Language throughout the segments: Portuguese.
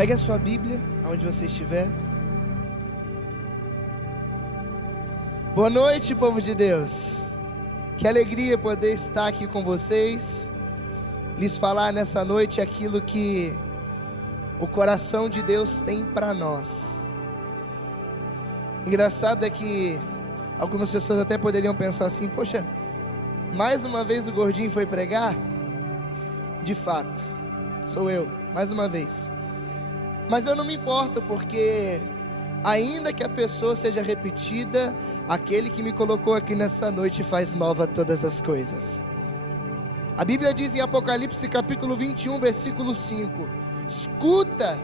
Pegue a sua Bíblia, aonde você estiver. Boa noite, povo de Deus. Que alegria poder estar aqui com vocês, lhes falar nessa noite aquilo que o coração de Deus tem para nós. Engraçado é que algumas pessoas até poderiam pensar assim: poxa, mais uma vez o gordinho foi pregar? De fato, sou eu, mais uma vez. Mas eu não me importo, porque ainda que a pessoa seja repetida, aquele que me colocou aqui nessa noite faz nova todas as coisas. A Bíblia diz em Apocalipse capítulo 21, versículo 5: escuta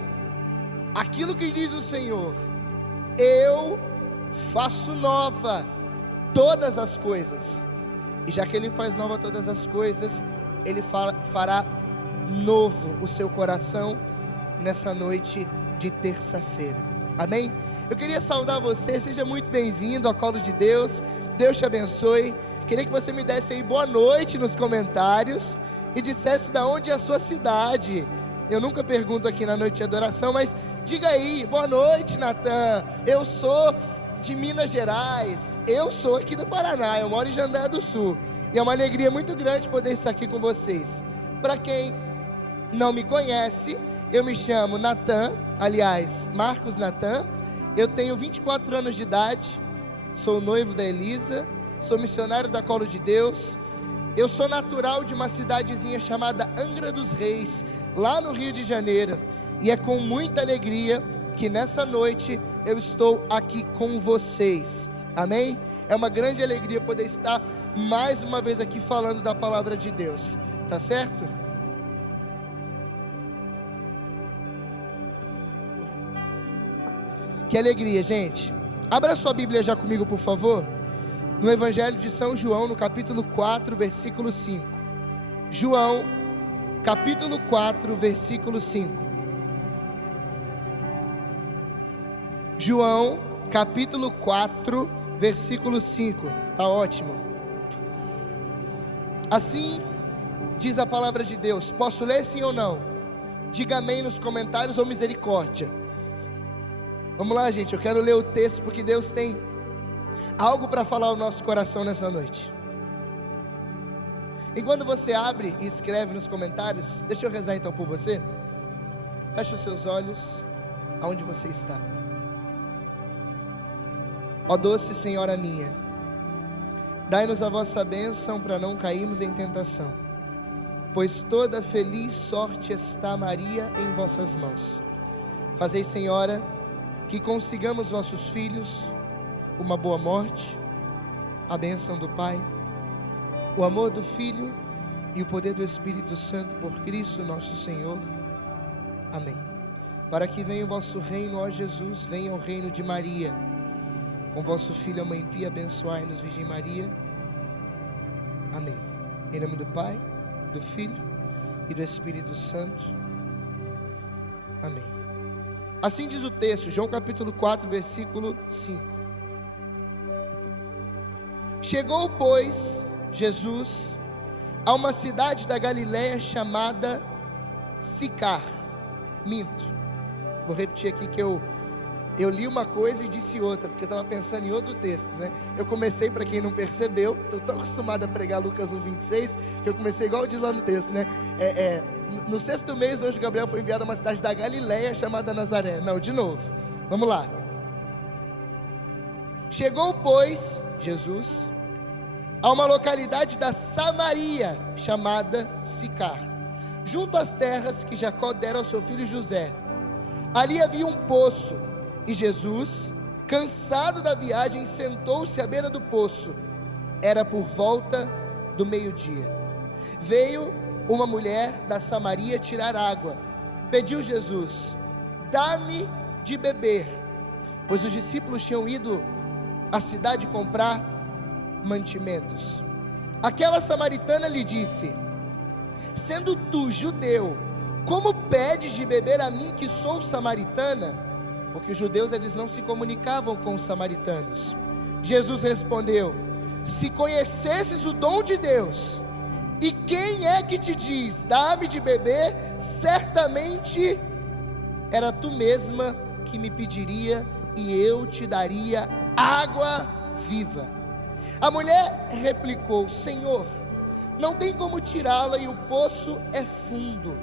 aquilo que diz o Senhor: eu faço nova todas as coisas. E já que Ele faz nova todas as coisas, Ele fará novo o seu coração nessa noite de terça-feira. Amém? Eu queria saudar você, seja muito bem-vindo ao colo de Deus. Deus te abençoe. Queria que você me desse aí boa noite nos comentários e dissesse de onde é a sua cidade. Eu nunca pergunto aqui na noite de adoração, mas diga aí: boa noite, Natan. Eu sou de Minas Gerais. Eu sou aqui do Paraná, eu moro em Jandaia do Sul. E é uma alegria muito grande poder estar aqui com vocês. Para quem não me conhece, eu me chamo Natan, aliás, Marcos Natan. Eu tenho 24 anos de idade, sou noivo da Elisa, sou missionário da Colo de Deus. Eu sou natural de uma cidadezinha chamada Angra dos Reis, lá no Rio de Janeiro. E é com muita alegria que nessa noite eu estou aqui com vocês. Amém? É uma grande alegria poder estar mais uma vez aqui falando da palavra de Deus. Tá certo? Que alegria, gente. Abra sua Bíblia já comigo, por favor, no Evangelho de São João, no capítulo 4, versículo 5. João, capítulo 4, versículo 5. João, capítulo 4, versículo 5. Tá ótimo. Assim diz a palavra de Deus. Posso ler sim ou não? Diga amém nos comentários ou misericórdia. Vamos lá, gente, eu quero ler o texto porque Deus tem algo para falar ao nosso coração nessa noite. Enquanto você abre e escreve nos comentários, deixa eu rezar então por você. Feche os seus olhos aonde você está. Ó doce Senhora minha, dai-nos a vossa bênção para não cairmos em tentação, pois toda feliz sorte está Maria em vossas mãos. Fazei, Senhora, que consigamos vossos filhos uma boa morte, a bênção do Pai, o amor do Filho e o poder do Espírito Santo, por Cristo nosso Senhor. Amém. Para que venha o vosso reino, ó Jesus, venha o reino de Maria. Com vosso Filho, a Mãe Pia, abençoai-nos, Virgem Maria. Amém. Em nome do Pai, do Filho e do Espírito Santo. Amém. Assim diz o texto, João capítulo 4, versículo 5. Chegou, pois, Jesus a uma cidade da Galileia chamada Sicar. Vou repetir aqui que eu li uma coisa e disse outra, porque eu estava pensando em outro texto, né? Eu comecei, para quem não percebeu, estou tão acostumado a pregar Lucas 1,26, que eu comecei igual diz lá no texto, né? No 6º mês, o anjo Gabriel foi enviado a uma cidade da Galileia chamada Nazaré. Não, de novo, vamos lá. Chegou, pois, Jesus a uma localidade da Samaria chamada Sicar, junto às terras que Jacó dera ao seu filho José. Ali havia um poço, e Jesus, cansado da viagem, sentou-se à beira do poço. Era por volta do meio-dia. Veio uma mulher da Samaria tirar água. Pediu Jesus: dá-me de beber, pois os discípulos tinham ido à cidade comprar mantimentos. Aquela samaritana lhe disse: sendo tu judeu, como pedes de beber a mim, que sou samaritana? Porque os judeus, eles não se comunicavam com os samaritanos. Jesus respondeu: se conhecesses o dom de Deus, e quem é que te diz, dá-me de beber, certamente era tu mesma que me pediria e eu te daria água viva. A mulher replicou: Senhor, não tem como tirá-la e o poço é fundo.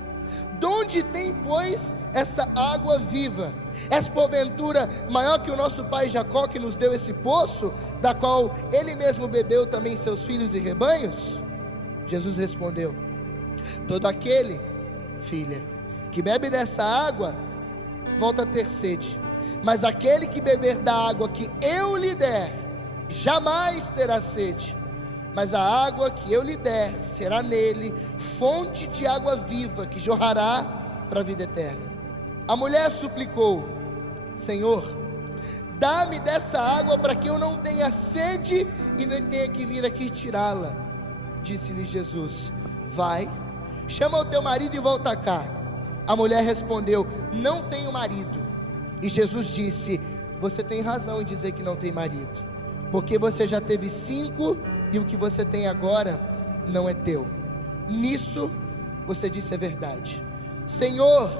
De onde tem, pois, essa água viva? És porventura maior que o nosso pai Jacó, que nos deu esse poço, da qual ele mesmo bebeu também seus filhos e rebanhos? Jesus respondeu: todo aquele, filha, que bebe dessa água, volta a ter sede, mas aquele que beber da água que eu lhe der, jamais terá sede. Mas a água que eu lhe der será nele fonte de água viva, que jorrará para a vida eterna. A mulher suplicou: Senhor, dá-me dessa água para que eu não tenha sede e nem tenha que vir aqui tirá-la. Disse-lhe Jesus: vai, chama o teu marido e volta cá. A mulher respondeu: não tenho marido. E Jesus disse: você tem razão em dizer que não tem marido, porque você já teve 5 e o que você tem agora não é teu. Nisso você disse a verdade. Senhor,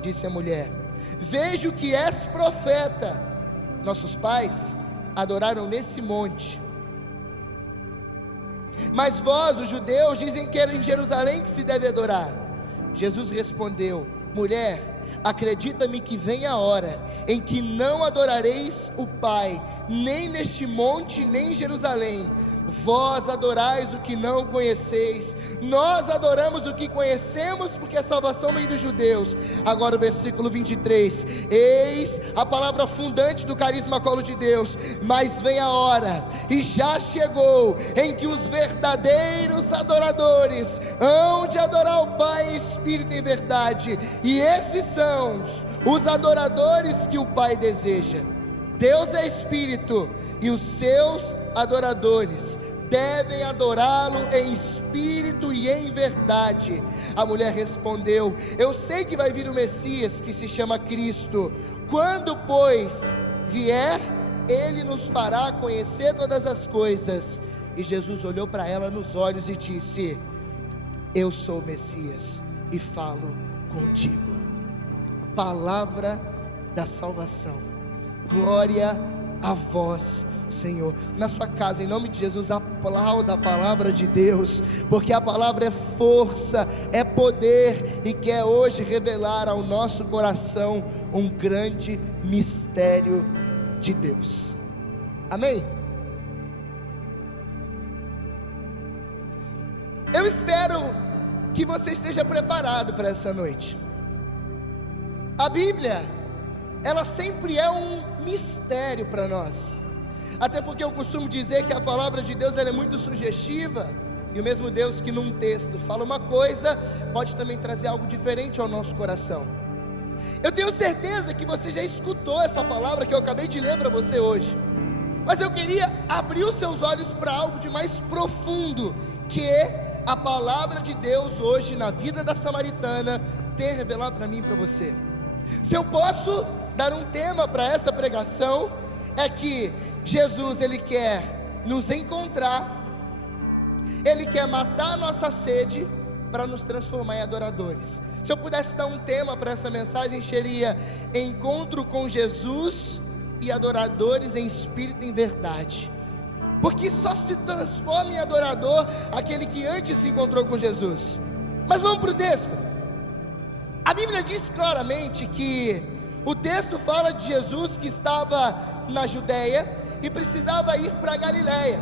disse a mulher, vejo que és profeta. Nossos pais adoraram nesse monte, mas vós, os judeus, dizem que era em Jerusalém que se deve adorar. Jesus respondeu: mulher, acredita-me que vem a hora em que não adorareis o Pai, nem neste monte, nem em Jerusalém. Vós adorais o que não conheceis, nós adoramos o que conhecemos, porque a salvação vem dos judeus. Agora o versículo 23, eis a palavra fundante do carisma colo de Deus. Mas vem a hora, e já chegou, em que os verdadeiros adoradores hão de adorar o Pai em espírito e em verdade, e esses são os adoradores que o Pai deseja. Deus é espírito, e os seus adoradores devem adorá-lo em espírito e em verdade. A mulher respondeu: eu sei que vai vir o Messias, que se chama Cristo. Quando, pois, vier, ele nos fará conhecer todas as coisas. E Jesus olhou para ela nos olhos e disse: eu sou o Messias e falo contigo. Palavra da salvação. Glória a vós, Senhor. Na sua casa, em nome de Jesus, aplauda a palavra de Deus, porque a palavra é força, é poder, e quer hoje revelar ao nosso coração um grande mistério de Deus. Amém? Eu espero que você esteja preparado para essa noite. A Bíblia, ela sempre é um mistério para nós, até porque eu costumo dizer que a palavra de Deus ela é muito sugestiva, e o mesmo Deus que num texto fala uma coisa, pode também trazer algo diferente ao nosso coração. Eu tenho certeza que você já escutou essa palavra que eu acabei de ler para você hoje, mas eu queria abrir os seus olhos para algo de mais profundo, que a palavra de Deus hoje na vida da samaritana tem revelado para mim e para você. Se eu posso dar um tema para essa pregação, é que Jesus, ele quer nos encontrar, ele quer matar a nossa sede para nos transformar em adoradores. Se eu pudesse dar um tema para essa mensagem, seria encontro com Jesus e adoradores em espírito e em verdade, porque só se transforma em adorador aquele que antes se encontrou com Jesus. Mas vamos para o texto. A Bíblia diz claramente que o texto fala de Jesus que estava na Judéia e precisava ir para Galiléia.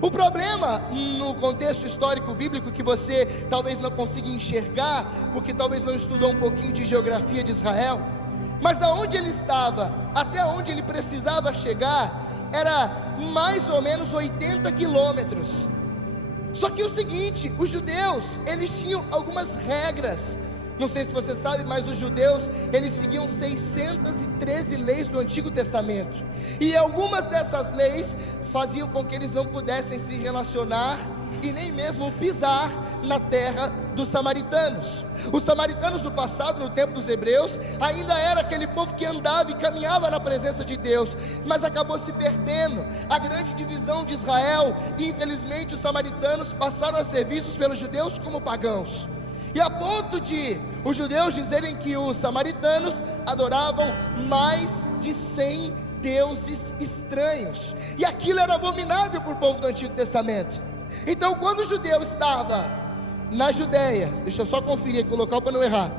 O problema no contexto histórico bíblico, que você talvez não consiga enxergar, porque talvez não estudou um pouquinho de geografia de Israel, mas da onde ele estava até onde ele precisava chegar, era mais ou menos 80 quilômetros. Só que o seguinte, os judeus, eles tinham algumas regras. Não sei se você sabe, mas os judeus, eles seguiam 613 leis do Antigo Testamento, e algumas dessas leis faziam com que eles não pudessem se relacionar e nem mesmo pisar na terra dos samaritanos. Os samaritanos do passado, no tempo dos hebreus, ainda era aquele povo que andava e caminhava na presença de Deus, mas acabou se perdendo a grande divisão de Israel, e infelizmente os samaritanos passaram a ser vistos pelos judeus como pagãos. e a ponto de os judeus dizerem que os samaritanos adoravam mais de 100 deuses estranhos, e aquilo era abominável para o povo do Antigo Testamento. Então, quando o judeu estava na Judéia, deixa eu só conferir aqui o local para não errar,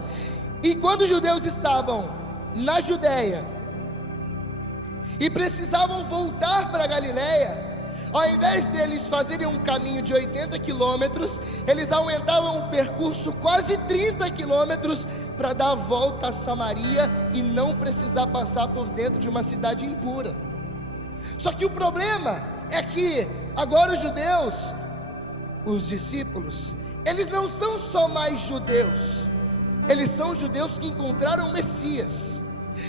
e quando os judeus estavam na Judéia e precisavam voltar para Galiléia, ao invés deles fazerem um caminho de 80 quilômetros, eles aumentavam o percurso quase 30 quilômetros para dar a volta a Samaria e não precisar passar por dentro de uma cidade impura. Só que o problema é que agora os judeus, os discípulos, eles não são só mais judeus, eles são judeus que encontraram o Messias.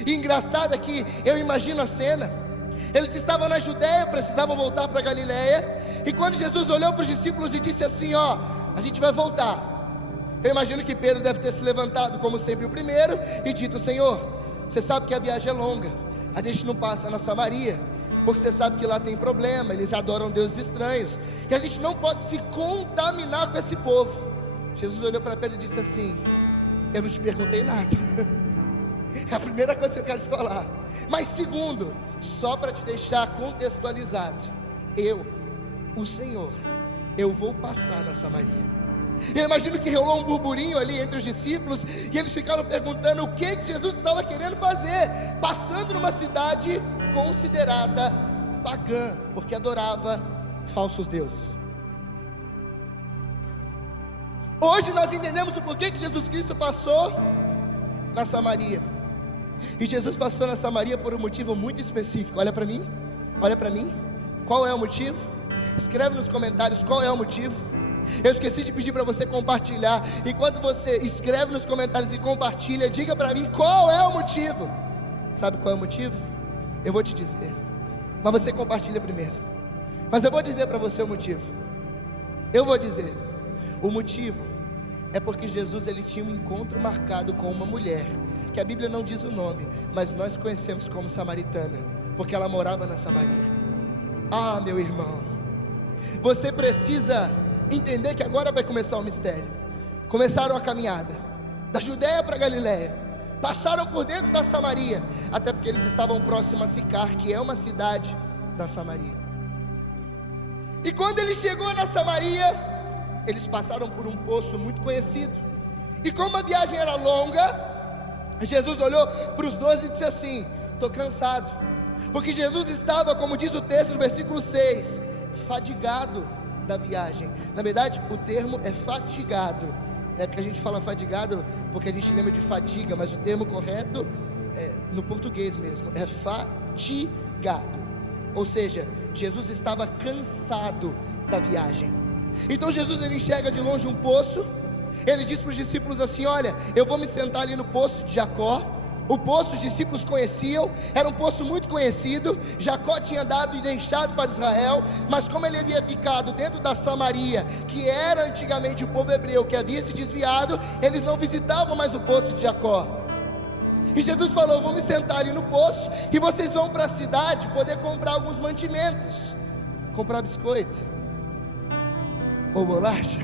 E engraçado é que eu imagino a cena. Eles estavam na Judéia, precisavam voltar para Galiléia, e quando Jesus olhou para os discípulos e disse assim: ó, a gente vai voltar. Eu imagino que Pedro deve ter se levantado, como sempre o primeiro, e dito: Senhor, você sabe que a viagem é longa, a gente não passa na Samaria, porque você sabe que lá tem problema, eles adoram deuses estranhos, e a gente não pode se contaminar com esse povo. Jesus olhou para Pedro e disse assim: eu não te perguntei nada. É a primeira coisa que eu quero te falar. Mas segundo, só para te deixar contextualizado, eu, o Senhor, eu vou passar na Samaria. Eu imagino que rolou um burburinho ali entre os discípulos, e eles ficaram perguntando o que Jesus estava querendo fazer, passando numa cidade considerada pagã, porque adorava falsos deuses. Hoje nós entendemos o porquê que Jesus Cristo passou na Samaria. E Jesus passou na Samaria por um motivo muito específico. Olha para mim, olha para mim. Qual é o motivo? Escreve nos comentários qual é o motivo. Eu esqueci de pedir para você compartilhar. E quando você escreve nos comentários e compartilha, diga para mim qual é o motivo. Sabe qual é o motivo? Eu vou te dizer, mas você compartilha primeiro. Mas eu vou dizer para você o motivo. Eu vou dizer. O motivo é porque Jesus, ele tinha um encontro marcado com uma mulher, que a Bíblia não diz o nome, mas nós conhecemos como samaritana, porque ela morava na Samaria. Ah, meu irmão, você precisa entender que agora vai começar o mistério. Começaram a caminhada da Judéia para Galiléia, passaram por dentro da Samaria, até porque eles estavam próximos a Sicar, que é uma cidade da Samaria. E quando ele chegou na Samaria, eles passaram por um poço muito conhecido. E como a viagem era longa, Jesus olhou para os 12 e disse assim: estou cansado. Porque Jesus estava, como diz o texto no versículo 6, fadigado da viagem. Na verdade, o termo é fatigado. É porque a gente fala fadigado porque a gente lembra de fadiga, mas o termo correto é no português mesmo, é fatigado. Ou seja, Jesus estava cansado da viagem. Então Jesus, ele enxerga de longe um poço. Ele diz para os discípulos assim: olha, eu vou me sentar ali no poço de Jacó. O poço os discípulos conheciam, era um poço muito conhecido. Jacó tinha dado e deixado para Israel, mas como ele havia ficado dentro da Samaria, que era antigamente o povo hebreu que havia se desviado, eles não visitavam mais o poço de Jacó. E Jesus falou: vou me sentar ali no poço, e vocês vão para a cidade poder comprar alguns mantimentos. Comprar biscoito ou bolacha?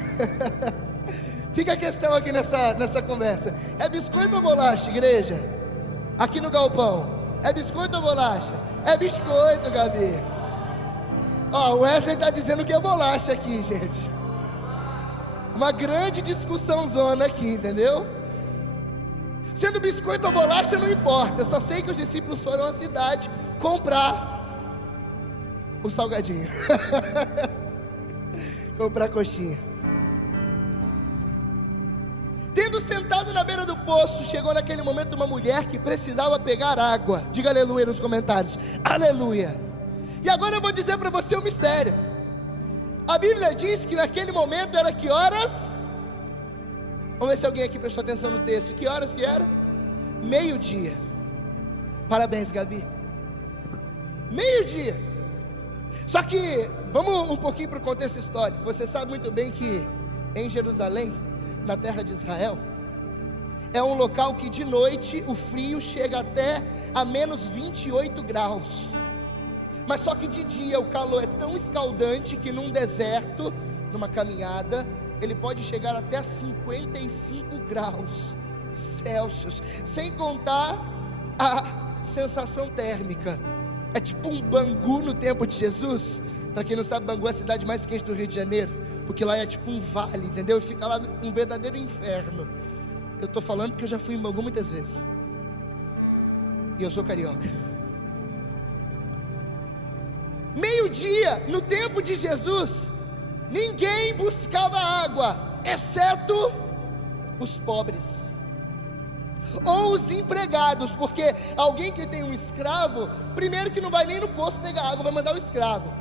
Fica a questão aqui nessa conversa: é biscoito ou bolacha, igreja? Aqui no galpão, é biscoito ou bolacha? É biscoito, Gabi. Ó, o Wesley está dizendo que é bolacha aqui, gente. Uma grande discussão zona aqui, entendeu? Sendo biscoito ou bolacha não importa, eu só sei que os discípulos foram à cidade comprar o salgadinho. Comprar coxinha. Tendo sentado na beira do poço, chegou naquele momento uma mulher que precisava pegar água. Diga aleluia nos comentários. Aleluia. E agora eu vou dizer para você o mistério. A Bíblia diz que naquele momento era que horas? Vamos ver se alguém aqui prestou atenção no texto. Que horas que era? Meio-dia. Parabéns, Gabi. Meio-dia. Só que, vamos um pouquinho para o contexto histórico. Você sabe muito bem que em Jerusalém, na terra de Israel, é um local que de noite o frio chega até a menos 28 graus. Mas só que de dia o calor é tão escaldante que num deserto, numa caminhada, ele pode chegar até 55 graus Celsius, sem contar a sensação térmica. É tipo um Bangu no tempo de Jesus. Para quem não sabe, Bangu é a cidade mais quente do Rio de Janeiro, porque lá é tipo um vale, entendeu? E fica lá um verdadeiro inferno. Eu estou falando porque eu já fui em Bangu muitas vezes, e eu sou carioca. Meio-dia, no tempo de Jesus, ninguém buscava água, exceto os pobres ou os empregados, porque alguém que tem um escravo, primeiro que não vai nem no poço pegar água, vai mandar o escravo.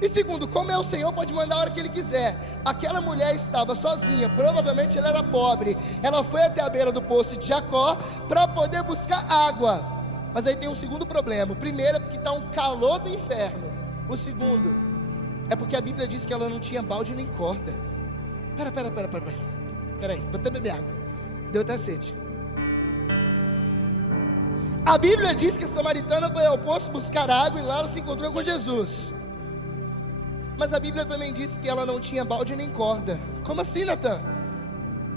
E segundo, como é o Senhor, pode mandar a hora que Ele quiser. Aquela mulher estava sozinha, provavelmente ela era pobre. Ela foi até a beira do poço de Jacó para poder buscar água. Mas aí tem um segundo problema. O primeiro é porque está um calor do inferno. O segundo é porque a Bíblia diz que ela não tinha balde nem corda. Peraí, vou até beber água, deu até sede. A Bíblia diz que a samaritana foi ao poço buscar água e lá ela se encontrou com Jesus. Mas a Bíblia também diz que ela não tinha balde nem corda. Como assim, Natan?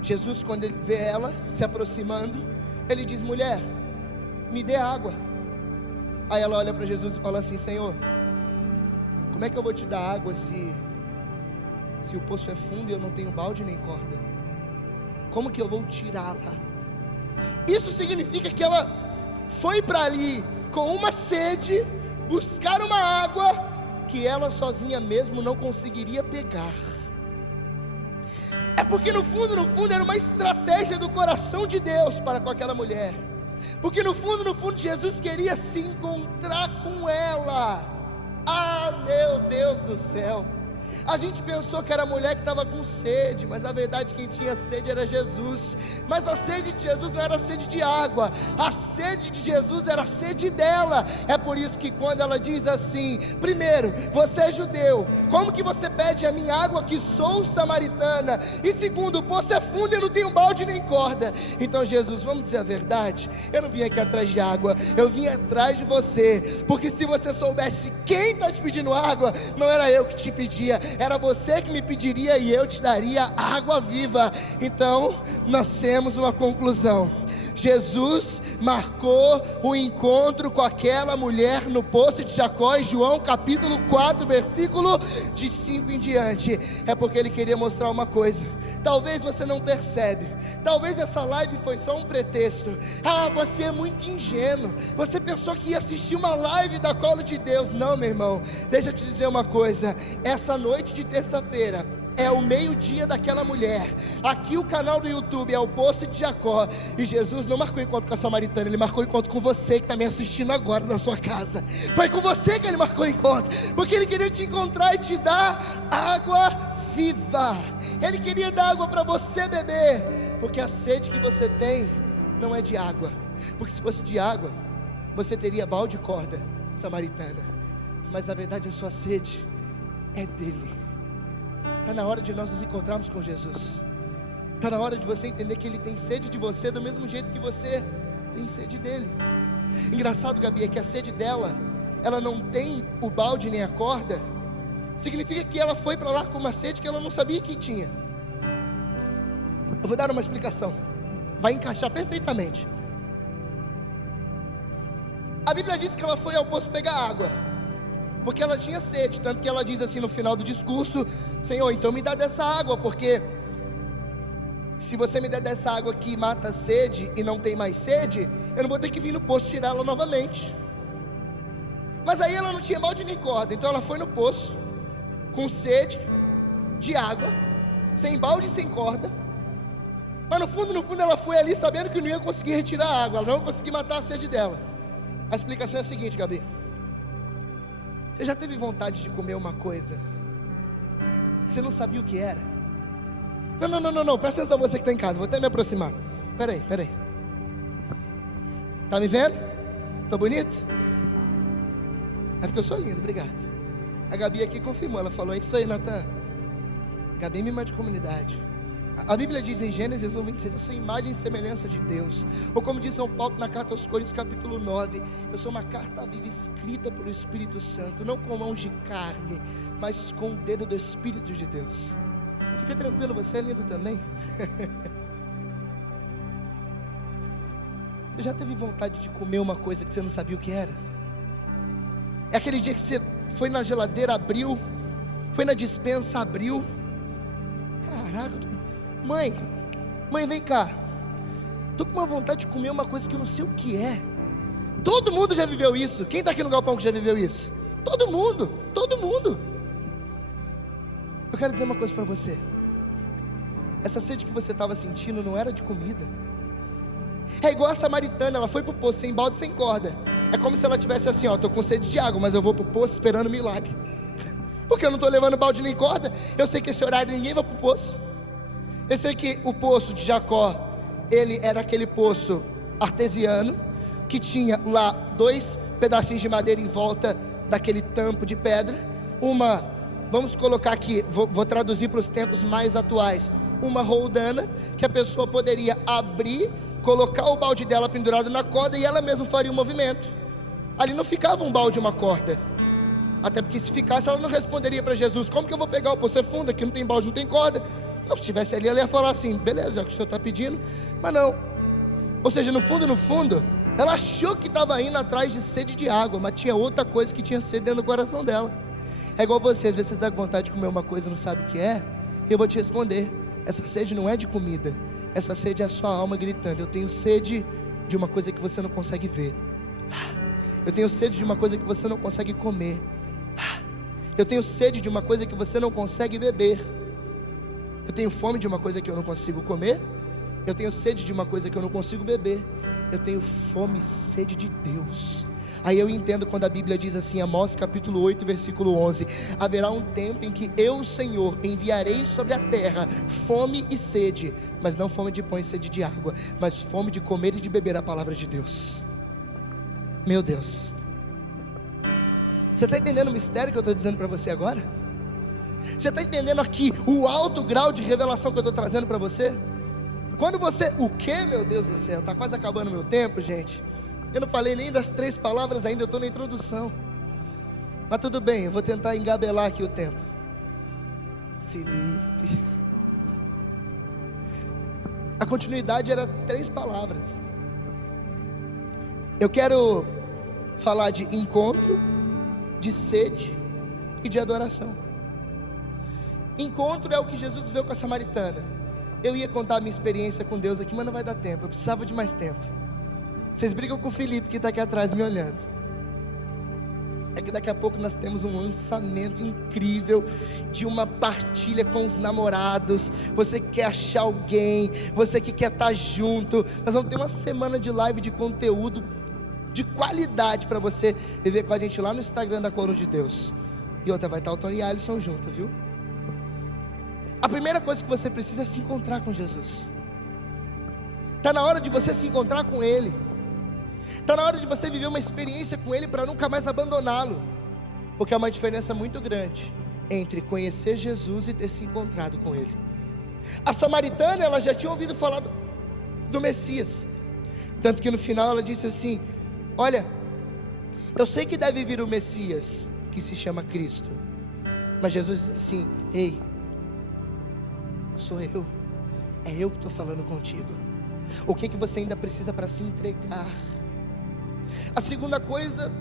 Jesus, quando ele vê ela se aproximando, ele diz: mulher, me dê água. Aí ela olha para Jesus e fala assim: Senhor, como é que eu vou te dar água se o poço é fundo e eu não tenho balde nem corda? Como que eu vou tirá-la? Isso significa que ela foi para ali com uma sede, buscar uma água que ela sozinha mesmo não conseguiria pegar. É porque no fundo era uma estratégia do coração de Deus para com aquela mulher. Porque no fundo Jesus queria se encontrar com ela. Ah, meu Deus do céu! A gente pensou que era a mulher que estava com sede, mas na verdade quem tinha sede era Jesus. Mas a sede de Jesus não era a sede de água, a sede de Jesus era a sede dela. É por isso que quando ela diz assim: primeiro, você é judeu, como que você pede a minha água que sou samaritana? E segundo, o poço é fundo e eu não tenho balde nem corda. Então Jesus, vamos dizer a verdade, eu não vim aqui atrás de água, eu vim atrás de você. Porque se você soubesse quem está te pedindo água, não era eu que te pedia, era você que me pediria e eu te daria água viva. Então nós temos uma conclusão: Jesus marcou o encontro com aquela mulher no poço de Jacó em João capítulo 4, versículo de 5 em diante. É porque Ele queria mostrar uma coisa. Talvez você não percebe, talvez essa live foi só um pretexto. Ah, você é muito ingênuo, você pensou que ia assistir uma live da Colo de Deus. Não, meu irmão, deixa eu te dizer uma coisa. Essa noite de terça-feira é o meio-dia daquela mulher. Aqui o canal do YouTube é o Poço de Jacó. E Jesus não marcou encontro com a samaritana, Ele marcou encontro com você que está me assistindo agora na sua casa. Foi com você que Ele marcou encontro, porque Ele queria te encontrar e te dar água viva. Ele queria dar água para você beber, porque a sede que você tem não é de água. Porque se fosse de água, você teria balde e corda, samaritana. Mas na verdade a sua sede é dele. Está na hora de nós nos encontrarmos com Jesus. Está na hora de você entender que Ele tem sede de você do mesmo jeito que você tem sede dele. Engraçado, Gabi, é que a sede dela, ela não tem o balde nem a corda. Significa que ela foi para lá com uma sede que ela não sabia que tinha. Eu vou dar uma explicação, vai encaixar perfeitamente. A Bíblia diz que ela foi ao poço pegar água, porque ela tinha sede. Tanto que ela diz assim no final do discurso: Senhor, então me dá dessa água, porque se você me der dessa água que mata a sede e não tem mais sede, eu não vou ter que vir no poço tirá-la novamente. Mas aí ela não tinha balde nem corda, então ela foi no poço com sede de água, sem balde e sem corda. Mas no fundo ela foi ali sabendo que não ia conseguir retirar a água, ela não conseguia matar a sede dela. A explicação é a seguinte, Gabi: você já teve vontade de comer uma coisa que você não sabia o que era? Não, presta atenção, você que está em casa, vou até me aproximar. Peraí. Tá me vendo? Tô bonito? É porque eu sou lindo, obrigado. A Gabi aqui confirmou, ela falou: é isso aí, Natan. Gabi é minha irmã de comunidade. A Bíblia diz em Gênesis 1:26, eu sou imagem e semelhança de Deus. Ou como diz São Paulo na carta aos Coríntios capítulo 9, eu sou uma carta viva escrita pelo Espírito Santo, não com mãos de carne, mas com o dedo do Espírito de Deus. Fica tranquilo, você é lindo também. Você já teve vontade de comer uma coisa que você não sabia o que era? É aquele dia que você foi na geladeira, abriu, foi na despensa, abriu. Caraca, mãe, vem cá. Tô com uma vontade de comer uma coisa que eu não sei o que é. Todo mundo já viveu isso. Quem está aqui no galpão que já viveu isso? Todo mundo. Eu quero dizer uma coisa para você. Essa sede que você estava sentindo não era de comida. É igual a samaritana, ela foi para o poço sem balde, sem corda. É como se ela tivesse assim, ó, tô com sede de água, mas eu vou para o poço esperando milagre. Porque eu não estou levando balde nem corda. Eu sei que esse horário ninguém vai para o poço. Eu sei que o poço de Jacó, ele era aquele poço artesiano, que tinha lá 2 pedacinhos de madeira em volta daquele tampo de pedra. Vamos colocar aqui, vou traduzir para os tempos mais atuais, uma roldana, que a pessoa poderia abrir, colocar o balde dela pendurado na corda e ela mesma faria o movimento. Ali não ficava um balde e uma corda, até porque se ficasse ela não responderia para Jesus: como que eu vou pegar o poço? É fundo, aqui não tem balde, não tem corda. Não, se estivesse ali ela ia falar assim: beleza, já que o senhor está pedindo. Mas não, ou seja, no fundo, ela achou que estava indo atrás de sede de água, mas tinha outra coisa que tinha sede dentro do coração dela. É igual você, às vezes você está com vontade de comer uma coisa e não sabe o que é. E eu vou te responder: essa sede não é de comida. Essa sede é a sua alma gritando: eu tenho sede de uma coisa que você não consegue ver. Eu tenho sede de uma coisa que você não consegue comer. Eu tenho sede de uma coisa que você não consegue beber. Eu tenho fome de uma coisa que eu não consigo comer. Eu tenho sede de uma coisa que eu não consigo beber. Eu tenho fome e sede de Deus. Aí eu entendo quando a Bíblia diz assim, Amós capítulo 8, versículo 11: haverá um tempo em que eu, o Senhor, enviarei sobre a terra fome e sede, mas não fome de pão e sede de água, mas fome de comer e de beber a palavra de Deus. Meu Deus, você está entendendo o mistério que eu estou dizendo para você agora? Você está entendendo aqui o alto grau de revelação que eu estou trazendo para você? Quando você, o que, meu Deus do céu, está quase acabando o meu tempo, gente. Eu não falei nem das 3 palavras ainda, eu estou na introdução. Mas tudo bem, eu vou tentar engabelar aqui o tempo. Felipe. A continuidade era 3 palavras. Eu quero falar de encontro, de sede e de adoração. Encontro é o que Jesus viveu com a samaritana. Eu ia contar a minha experiência com Deus aqui, mas não vai dar tempo, eu precisava de mais tempo. Vocês brigam com o Felipe que está aqui atrás me olhando. É que daqui a pouco nós temos um lançamento incrível de uma partilha com os namorados. Você quer achar alguém, você que quer estar junto. Nós vamos ter uma semana de live de conteúdo de qualidade para você viver com a gente lá no Instagram da Coluna de Deus. E outra, vai estar o Tony e a Alisson junto, viu? A primeira coisa que você precisa é se encontrar com Jesus. Está na hora de você se encontrar com Ele. Está na hora de você viver uma experiência com Ele para nunca mais abandoná-lo. Porque há uma diferença muito grande entre conhecer Jesus e ter se encontrado com Ele. A samaritana, ela já tinha ouvido falar do Messias. Tanto que no final ela disse assim: olha, eu sei que deve vir o Messias, que se chama Cristo. Mas Jesus disse assim: ei, sou eu. É eu que estou falando contigo. O que você ainda precisa para se entregar? A segunda coisa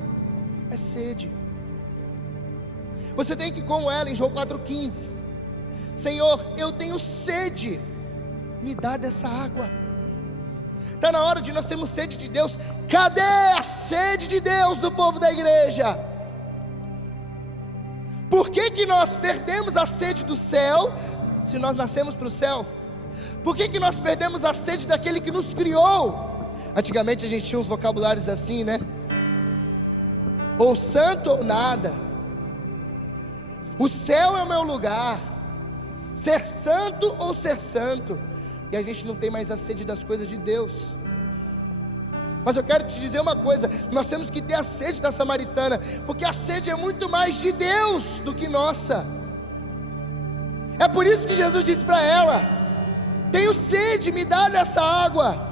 é sede. Você tem que ir como ela em João 4,15: Senhor, eu tenho sede, me dá dessa água. Está na hora de nós termos sede de Deus. Cadê a sede de Deus do povo da igreja? Por que nós perdemos a sede do céu se nós nascemos para o céu? Por que nós perdemos a sede daquele que nos criou? Antigamente a gente tinha uns vocabulários assim, né? Ou santo ou nada. O céu é o meu lugar. Ser santo ou ser santo. E a gente não tem mais a sede das coisas de Deus. Mas eu quero te dizer uma coisa: nós temos que ter a sede da samaritana, porque a sede é muito mais de Deus do que nossa. É por isso que Jesus disse para ela: tenho sede, me dá dessa água.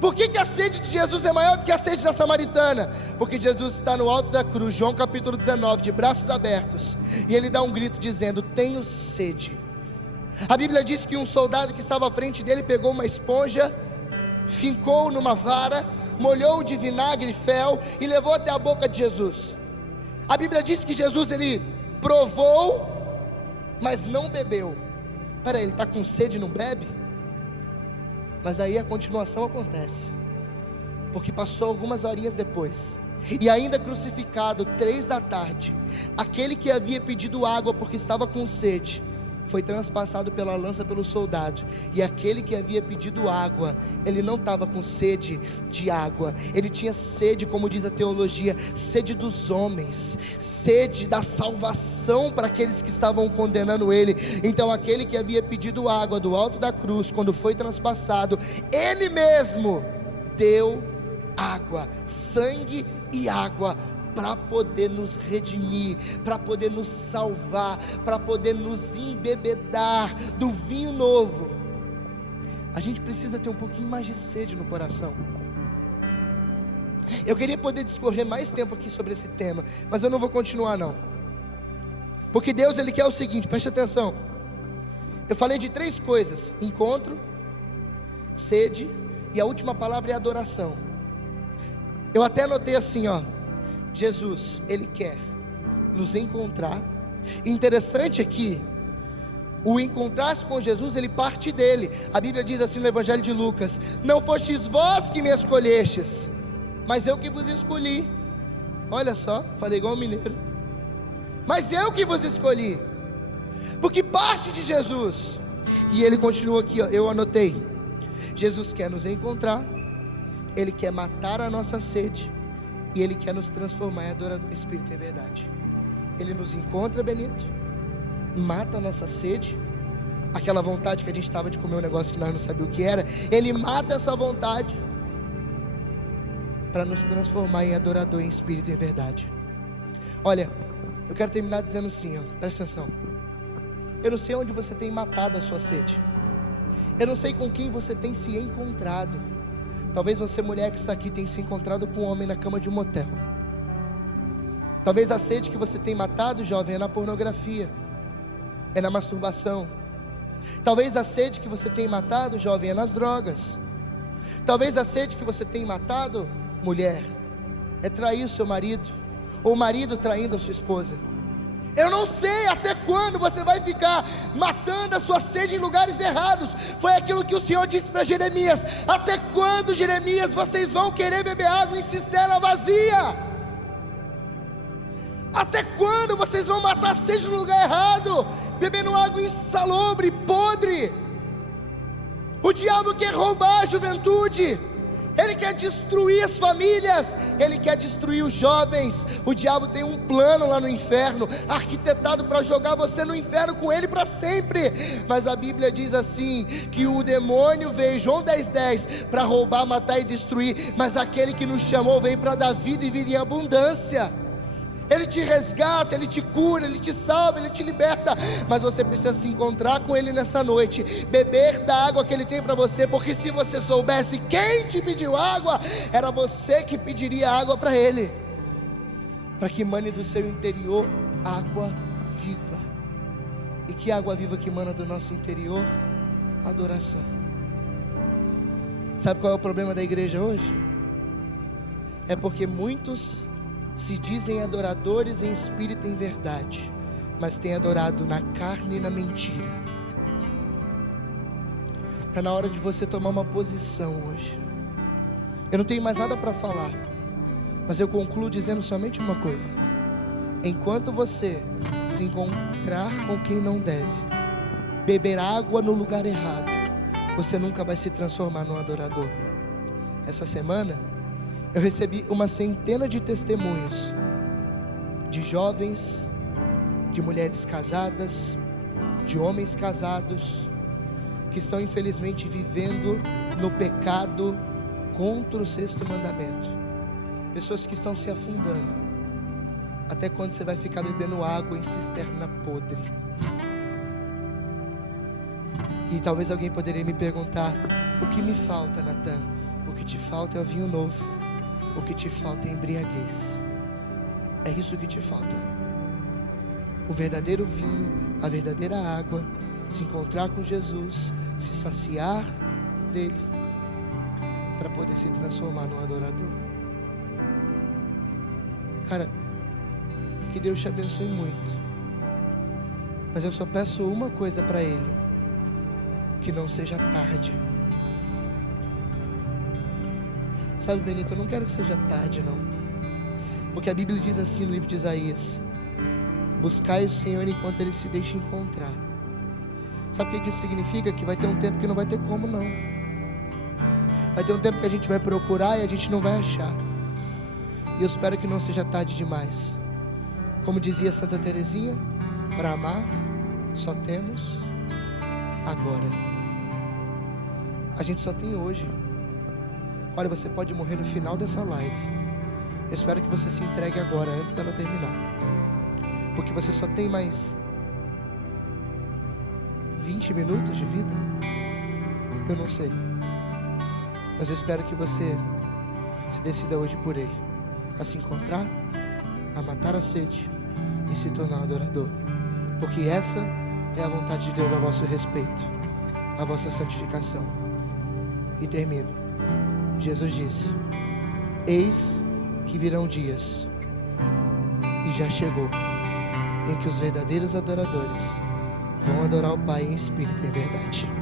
Por que a sede de Jesus é maior do que a sede da samaritana? Porque Jesus está no alto da cruz, João capítulo 19, de braços abertos, e Ele dá um grito dizendo: tenho sede A Bíblia diz que um soldado que estava à frente dele pegou uma esponja, fincou numa vara, molhou de vinagre e fel e levou até a boca de Jesus. A Bíblia diz que Jesus, ele provou, mas não bebeu. Peraí, ele está com sede e não bebe? Mas aí a continuação acontece, porque passou algumas horinhas depois, e ainda crucificado, 3 da tarde, aquele que havia pedido água porque estava com sede, foi transpassado pela lança pelo soldado. E aquele que havia pedido água, ele não estava com sede de água, ele tinha sede, como diz a teologia, sede dos homens, sede da salvação para aqueles que estavam condenando ele. Então aquele que havia pedido água do alto da cruz, quando foi transpassado, ele mesmo deu água, sangue e água, para poder nos redimir, para poder nos salvar, para poder nos embebedar do vinho novo. A gente precisa ter um pouquinho mais de sede no coração. Eu queria poder discorrer mais tempo aqui sobre esse tema, mas eu não vou continuar não, porque Deus, ele quer o seguinte, preste atenção. Eu falei de 3 coisas: encontro, sede, e a última palavra é adoração. Eu até anotei assim, Jesus, ele quer nos encontrar. Interessante é que o encontrar-se com Jesus, ele parte dele. A Bíblia diz assim no Evangelho de Lucas: não fostes vós que me escolhestes, mas eu que vos escolhi. Olha só, falei igual um mineiro. Mas eu que vos escolhi, porque parte de Jesus. E ele continua aqui, eu anotei: Jesus quer nos encontrar, ele quer matar a nossa sede, e ele quer nos transformar em adorador em espírito e em verdade. Ele nos encontra, Benito, mata a nossa sede, aquela vontade que a gente estava de comer um negócio que nós não sabíamos o que era. Ele mata essa vontade para nos transformar em adorador em espírito e em verdade. Olha, eu quero terminar dizendo assim, presta atenção. Eu não sei onde você tem matado a sua sede, eu não sei com quem você tem se encontrado. Talvez você, mulher que está aqui, tenha se encontrado com um homem na cama de um motel. Talvez a sede que você tem matado, jovem, é na pornografia, é na masturbação. Talvez a sede que você tem matado, jovem, é nas drogas. Talvez a sede que você tem matado, mulher, é trair o seu marido, ou o marido traindo a sua esposa. Eu não sei até quando você vai ficar matando a sua sede em lugares errados. Foi aquilo que o Senhor disse para Jeremias: até quando, Jeremias, vocês vão querer beber água em cisterna vazia? Até quando vocês vão matar a sede no lugar errado, bebendo água insalubre, podre? O diabo quer roubar a juventude, ele quer destruir as famílias, ele quer destruir os jovens. O diabo tem um plano lá no inferno, arquitetado para jogar você no inferno com ele para sempre. Mas a Bíblia diz assim, que o demônio veio, João 10:10, para roubar, matar e destruir, mas aquele que nos chamou veio para dar vida e vida em abundância. Ele te resgata, ele te cura, ele te salva, ele te liberta. Mas você precisa se encontrar com ele nessa noite, beber da água que ele tem para você. Porque se você soubesse quem te pediu água, era você que pediria água para ele, para que emane do seu interior água viva. E que água viva que emana do nosso interior? Adoração. Sabe qual é o problema da igreja hoje? É porque muitos se dizem adoradores em espírito e em verdade, mas têm adorado na carne e na mentira. Está na hora de você tomar uma posição hoje. Eu não tenho mais nada para falar, mas eu concluo dizendo somente uma coisa: enquanto você se encontrar com quem não deve, beber água no lugar errado, você nunca vai se transformar num adorador. Essa semana eu recebi uma centena de testemunhos de jovens, de mulheres casadas, de homens casados, que estão infelizmente vivendo no pecado contra o 6º mandamento. Pessoas que estão se afundando. Até quando você vai ficar bebendo água em cisterna podre? E talvez alguém poderia me perguntar: o que me falta, Natan? O que te falta é o vinho novo. O que te falta é embriaguez. É isso que te falta. O verdadeiro vinho, a verdadeira água, se encontrar com Jesus, se saciar dele, para poder se transformar num adorador. Cara, que Deus te abençoe muito, mas eu só peço uma coisa para Ele: que não seja tarde. Sabe, Benito, eu não quero que seja tarde, não, porque a Bíblia diz assim no livro de Isaías: buscai o Senhor enquanto Ele se deixa encontrar. Sabe o que isso significa? Que vai ter um tempo que não vai ter como, não. Vai ter um tempo que a gente vai procurar e a gente não vai achar. E eu espero que não seja tarde demais. Como dizia Santa Teresinha, para amar só temos agora. A gente só tem hoje. Olha, você pode morrer no final dessa live. Eu espero que você se entregue agora, antes dela terminar, porque você só tem mais 20 minutos de vida. Eu não sei, mas eu espero que você se decida hoje por Ele, a se encontrar, a matar a sede e se tornar um adorador, porque essa é a vontade de Deus a vosso respeito, a vossa santificação. E termino. Jesus disse: eis que virão dias, e já chegou, em que os verdadeiros adoradores vão adorar o Pai em espírito e em verdade.